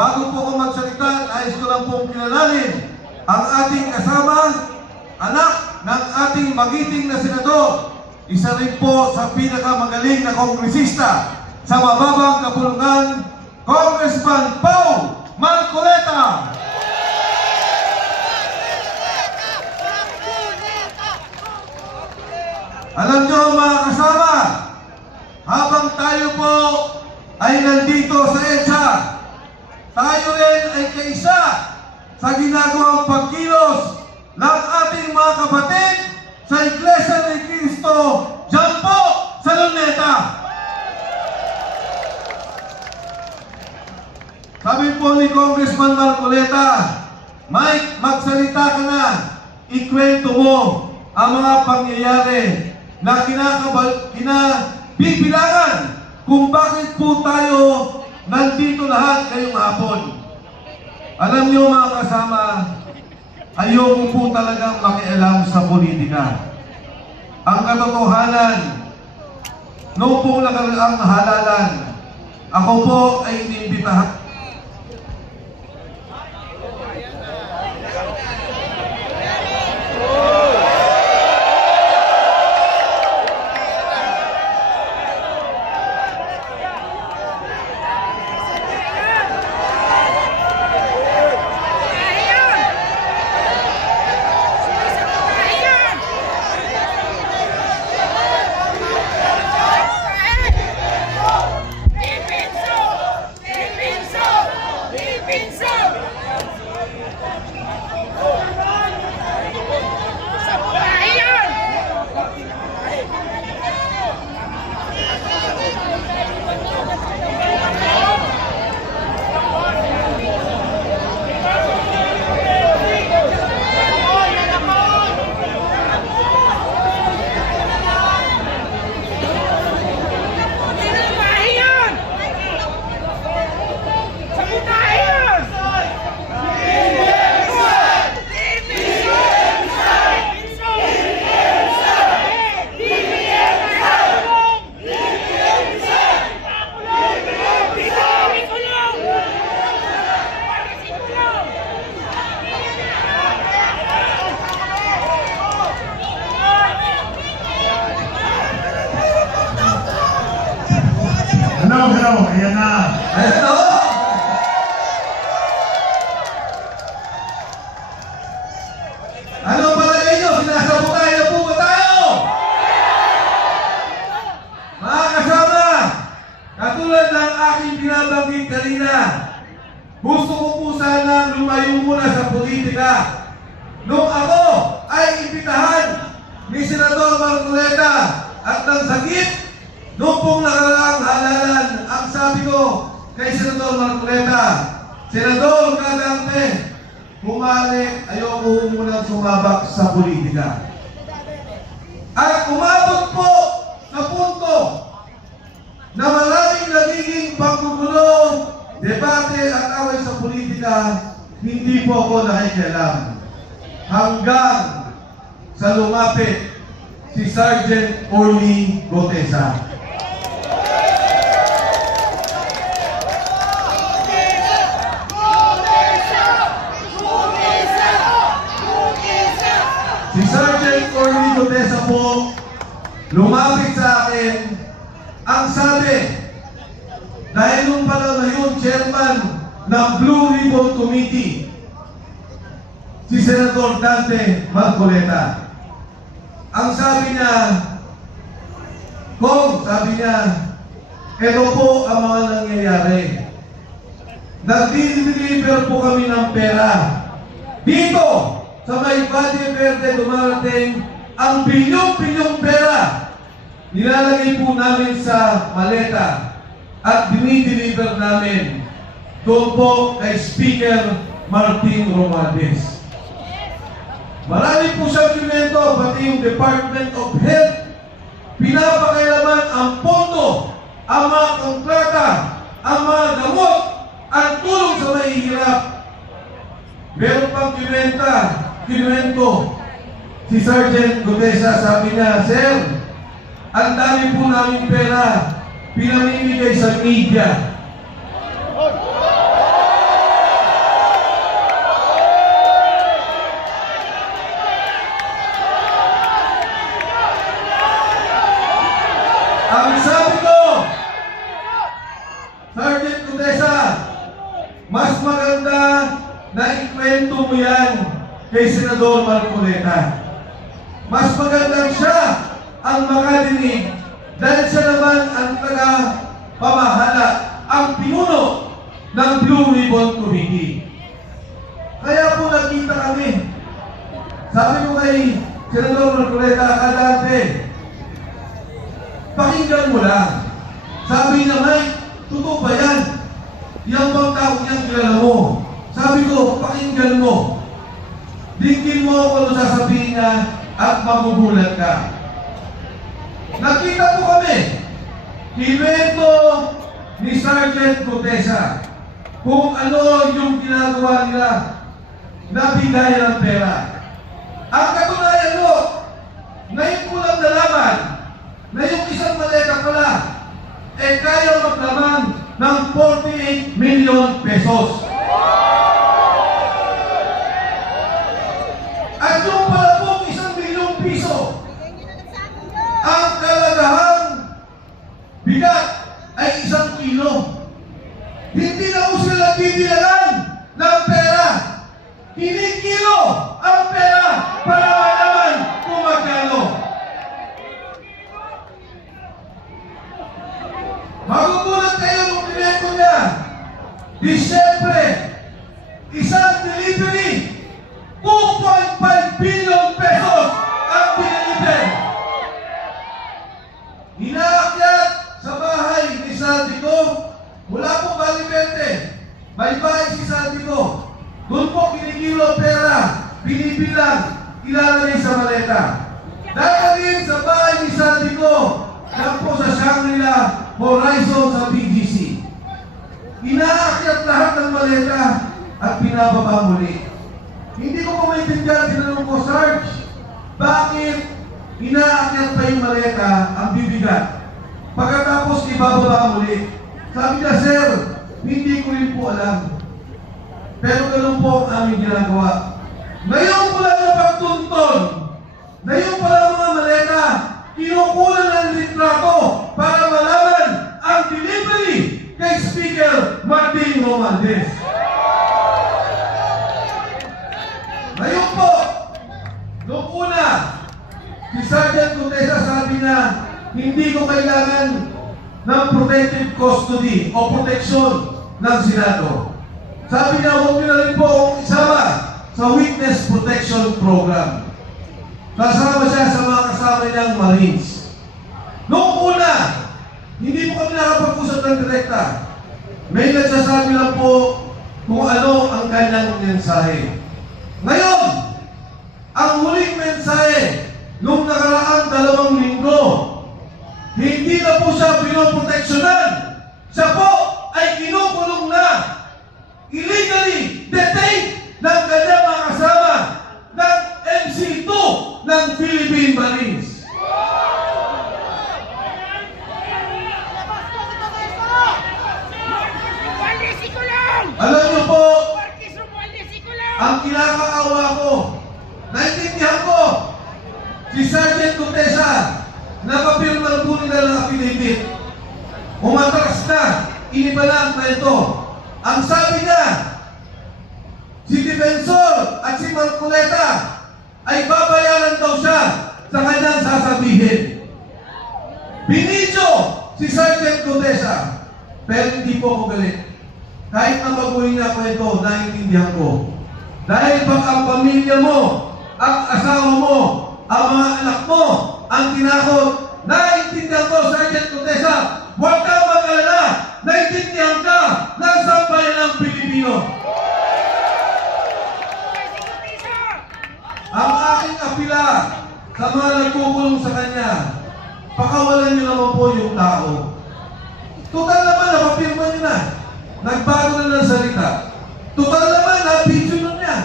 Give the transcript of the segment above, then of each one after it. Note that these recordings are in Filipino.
bago po ako magsalita, nais ko lang pong kilalanin ang ating kasama, anak ng ating magiting na senador. Isa rin po sa pinakamagaling na kongresista sa mababang kapulungan, Congressman Pau Marcoleta. Alam nyo mga kasama, habang tayo po ay nandito sa EDSA, tayo rin ay kaisa sa ginagawang pagkilos ng ating mga kapatid sa Iglesia ni Cristo dyan po sa Luneta. Sabi po ni Congressman Marcoleta, Mike, magsalita ka na. Ikwento mo ang mga pangyayari na kinakabal, kinabibilangan kung bakit po tayo nandito lahat ngayong hapon. Alam niyo mga kasama, ayoko po talagang makialam sa politika. Ang katotohanan, noong pong nakaraang halalan, ako po ay inimbitahan Hello, hello, ayan na. Ayan o! Ano palagay nyo? Sinasabutay na po ba tayo? Mga kasama, katulad ng aking binabanggit kanina, gusto ko po sana lumayo muna sa politika. Nung ako ay imbitahan ni Senador Marcoleta at ng sakit, nung pong nakaraang halalan, ang sabi ko kay Senador Marcoleta, Senador Cagante, humali, ayoko muna sumabak sa politika. At umabot po sa punto na maraming nagiging paggugulo, debate at away sa politika, hindi po ako nakikialam. Hanggang sa lumapit si Sergeant Orly Gotesa. Si Sergeant Orly Gotesa po, lumapit sa akin, ang sabi, dahil nung panahon na yun, chairman ng Blue Ribbon Committee, si Senator Dante Marcoleta. Ang sabi niya, Kong, sabi niya, ito po ang mga nangyayari. Nag-deliver po kami ng pera. Dito, sa may Valle Verde, dumarating ang bilyong-bilyong pera. Nilalagay po namin sa maleta at dinideliver namin doon po kay Speaker Martin Romualdez. Marami po sa dokumento, pati yung Department of Health, pinapakailaman ang pondo, ang mga kontrata, ang mga gamot, ang tulong sa mahihirap. Meron pang kinuwenta, kinuwento. Si Sergeant Gutesa sabi niya, Sir, ang dami po namin pera, pinamimigay sa media. Ang sabi ko, Sergeant Cutesa, mas maganda na ikwento mo yan kay Senador Marcoleta. Mas magandang siya ang makadinig dahil siya naman ang taga pamahala, ang pinuno ng Blue Ribbon Committee. Kaya po nakita kami. Sabi ko kay Senador Marcoleta kadante, pakinggan mo lang. Sabi niya, Mike, totoo ba yan? Yan bang tao niyang kilala mo? Sabi ko, pakinggan mo. Dinggin mo kung ano sasabihin niya at magugulat ka. Nakita po kami, kinuwento ni Sergeant Gutesa kung ano yung ginagawa nila na bigay ng pera. Ang katunayan mo, ngayon ko lang nalaman na yung isang maleta pala eh kaya maglaman ng 48 million pesos. Bigat ay isang kilo. Hindi na po sila nagbibilangan ng pera. Kinikilo ang pera para malaman kung magkano. Magugulat kayo kung pinento niya. Disyembre, isang delivery, 2.5 billion pesos ang binilibre. Inaakyat sa bahay ni Santico, mula po Balibente, may bahay si Santico. Doon po kinikilo pera, binibilang, ilalagay sa maleta. Dadalhin sa bahay ni Santico, yan po sa Shangri-La Horizon sa BGC. Inaakyat lahat ng maleta at pinababa muli. Hindi ko po maintindihan, tinanong ko, Sarge, bakit inaakyat pa yung maleta ang bibigat? Pagkatapos ibababa muli. Sabi niya, Sir, hindi ko rin po alam. Pero ganun po ang aming ginagawa. Ngayon ko lang napagtunton na yung pala mga maleta, kinukuha ng litrato para malaman ang delivery kay Speaker Martin Romualdez. Ngayon po, noong una, si Sergeant Gutesa sabi na hindi ko kailangan ng protective custody o proteksyon ng Senado. Sabi niya, huwag niyo na rin po akong isama sa Witness Protection Program. Kasama siya sa mga kasama niyang Marines. Noong una, hindi po kami nakapag-usap ng direkta. May nagsasabi lang po kung ano ang kanyang mensahe. Ngayon, ang huling mensahe nung nakaraang dalawang linggo, hindi na po siya pinoproteksyonan. Siya po ay kinukulong na illegally detained ng kanyang mga kasama ng MC2 ng Philippine Marines. Alam niyo po, ang kinakaawa ko, naintindihan ko, si Sergeant Gutesa, napapirma po nila ng affidavit. Umatras na, iniba na kwento. Ang sabi niya, si Defensor at si Marcoleta ay babayaran daw siya sa kanyang sasabihin. Binidyo si Sergeant Gutesa, pero hindi po ako galit. Kahit na baguhin niya kwento, naiintindihan ko. Dahil pag ang pamilya mo, ang asawa mo, ang mga anak mo, ang tinakot, naiintindihan ko, Sergeant Contesa, huwag kang mag-alala, naiintindihan ka ng sambayan ng Pilipino. Ang aking apila sa mga nagkukulong sa kanya, pakawalan niyo naman po yung tao. Total naman, napapirma niyo na. Nagbago na ng salita. Total naman, na-video na niya.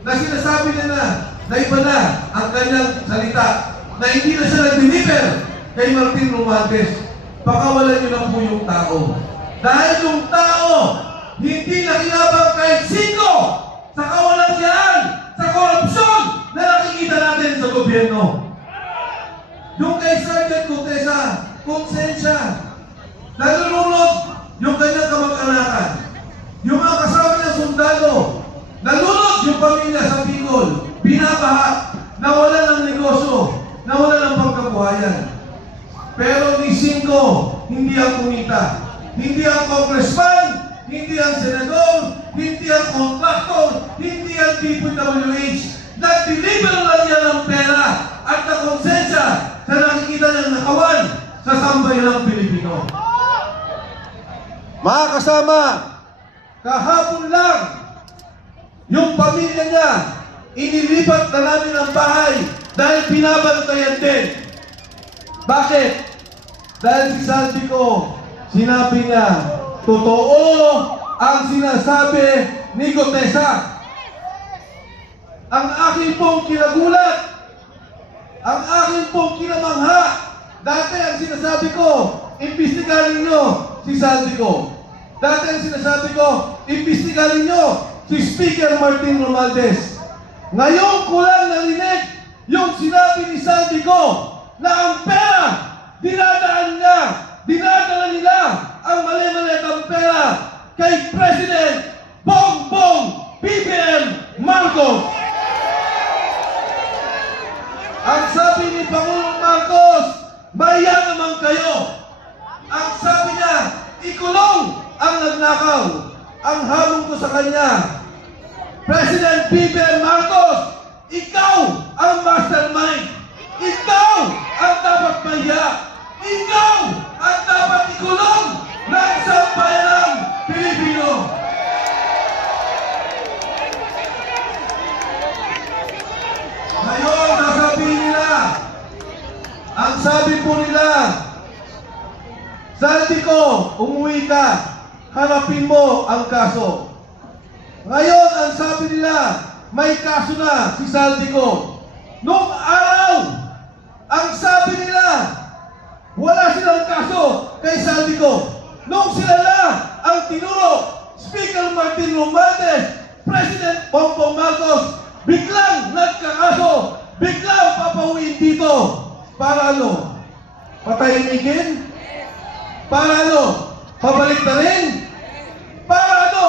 Na sinasabi niya na, na iba na ang kanyang salita. Na hindi na siya nag-deliver kay Martin Romualdez. Pakawalan niyo na po yung tao. Dahil yung tao, hindi nakinabang kahit sino sa kawalan sa korupsyon natin sa gobyerno. Yung kay Sergeant Contessa, konsensya. Nalulunod yung kanyang kamag-anakan. Yung mga kasama niya sundalo. Nalulunod yung pamilya sa Bicol. Binabaha. Nawalan ng negosyo. Nawalan ng pagkabuhayan. Pero ni Cinco, hindi ang kumita. Hindi ang congressman, hindi ang senador, hindi ang contractor, hindi ang DPWH, Nag-deliver lang yan ng pera at nakonsensya sa nakikita niyang nakawan sa sambayan ng Pilipino. Mga kasama, kahapon lang, yung pamilya niya, inilipat na namin ang bahay dahil binabantayan din. Bakit? Dahil si Salvi ko, sinabi niya, totoo ang sinasabi ni Gotesa. Ang aking pong kinagulat, ang aking pong kinamangha, dati ang sinasabi ko, imbestigahan ninyo si Salvi ko. Dati ang sinasabi ko, imbestigahan ninyo si Speaker Martin Romualdez. Ngayon ko lang narinig yung sinabi ni Salvi ko na ang pera, dinadaan niya, dinadala nila ang mali-maliit ang pera kay President Bongbong BBM Marcos. Ang sabi ni Pangulong Marcos, maya naman kayo. Ang sabi niya, ikulong ang nagnakaw. Ang hamon ko sa kanya, President BBM Marcos, ikaw ang mastermind. Ikaw ang dapat maya. Ikaw ang dapat ikulong ng sambayanang Pilipino. Ngayon, sasabihin nila, ang sabi po nila, Saldi ko, umuwi ka, harapin mo ang kaso. Ngayon, ang sabi nila, may kaso na si Saldi ko. Noong araw, ang sabi nila, wala silang kaso kay Saldi ko. Noong sila na ang tinuro, Speaker Martin Romualdez, President Bongbong Marcos, biglang nagkakaso, biglang papauwiin dito. Para ano? Patahimikin? Para ano? Pabalik na rin? Para ano?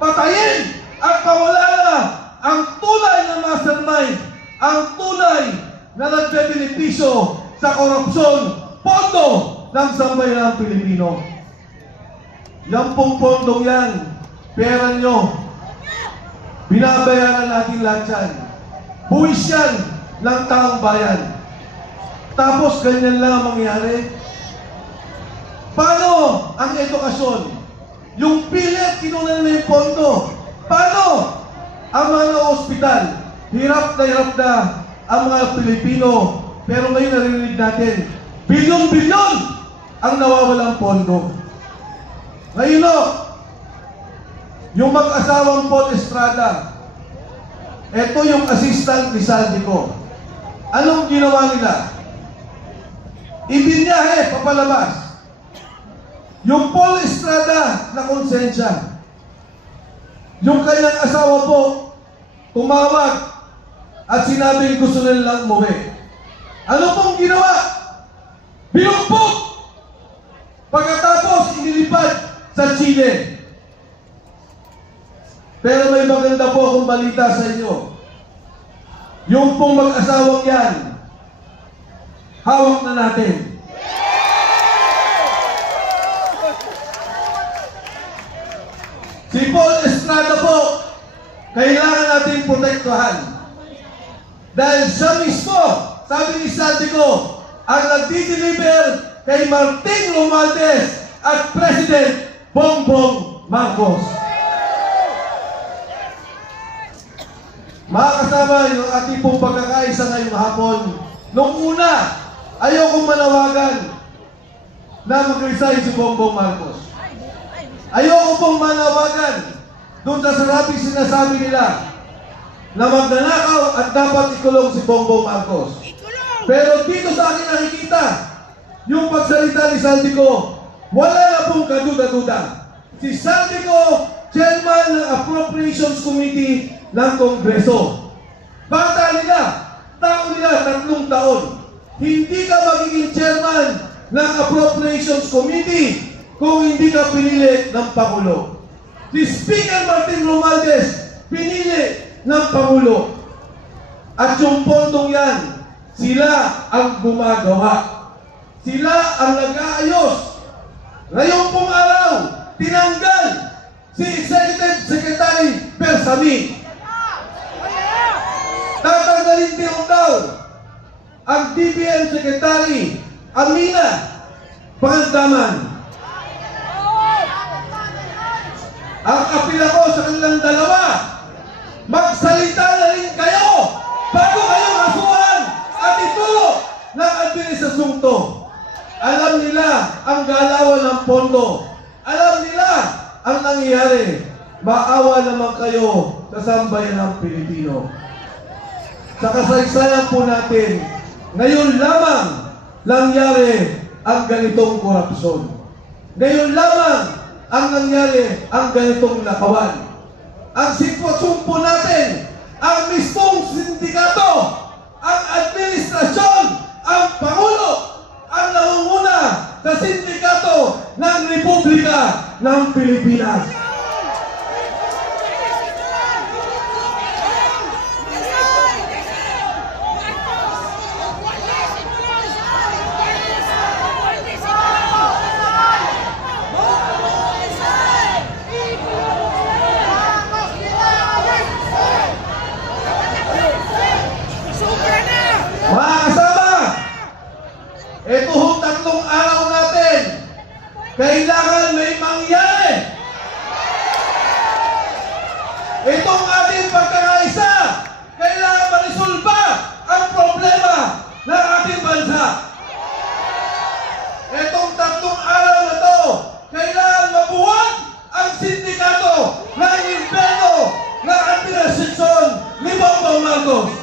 Patayin at pawala na ang tunay na mastermind, ang tunay na nagbebenepisyo sa korupsyon, pondo ng sambayan ng Pilipino. Yan pong pondong yan, pera nyo, binabayaran natin lahat yan. Buwis yan ng taong bayan. Tapos ganyan lang ang mangyari. Paano ang edukasyon? Yung pilit, kinunan na yung pondo. Paano ang mga ospital? Hirap na hirap na ang mga Pilipino. Pero ngayon narinig natin, bilyon-bilyon ang nawawalang pondo. Ngayon o, yung mag-asawang Paul Estrada, ito yung assistant ni Saldi ko. Anong ginawa nila? Ibinyahe, papalabas. Yung Paul Estrada na konsensya. Yung kanyang asawa po, tumawag at sinabing gusto nilang umuwi. Ano pong ginawa? Binugbog! Pagkatapos, inilipad sa Chile. Pero may maganda po akong balita sa inyo. Yung pong mag-asawang yan, hawak na natin. Si Paul Estrada po, kailangan natin protektuhan. Dahil siya mismo, sabi ni Saldico, ang nagdi-deliver kay Martin Romualdez at President Bongbong Marcos. Mga kasama, yung ating pong pagkakaisa ngayong hapon, nung una, ayokong manawagan na mag-resign si Bongbong Marcos. Ayoko pong manawagan doon sa saraping sinasabi nila na magnanakaw at dapat ikulong si Bongbong Marcos. Pero dito sa akin nakikita, yung pagsalita ni Saldico, wala na pong kaduda-duda. Si Saldico, chairman ng Appropriations Committee ng Kongreso. Bata nila, tao nila, tatlong taon. Hindi ka magiging chairman ng Appropriations Committee kung hindi ka pinili ng Pangulo. Si Speaker Martin Romualdez, pinili ng Pangulo. At yung pondong yan, sila ang gumagawa. Sila ang nag-aayos Ngayong pong araw, tinanggal si Executive Secretary Persami. Tatanggalin din daw ang DBM Secretary Amina Pangandaman. Ang apila ko sa kanilang dalawa, magsalita na rin kayo bago kayo kasuhan at ituro ng administrasyong to. Alam nila ang galawan ng pondo. Alam nila ang nangyayari. Maawa naman kayo sa sambayan ng Pilipino. Sa kasaysayan po natin, ngayon lamang nangyari ang ganitong korupsyon. Ngayon lamang ang nangyari ang ganitong nakawan. Ang sitwasyon po natin, ang mismong sindikato, ang administrasyon, ang Pangulo, ang nangunguna sa sindikato ng Republika ng Pilipinas. Sobra na! Mga kasama, ito hong tatlong araw natin, kailangan may mangyari. Itong ating pagkakaisa, kailangan marisolba ang problema ng ating bansa. Itong tatlong araw na to, kailangan mabuwag ang sindikato ng impero ng administrasyon ni Bongbong Marcos.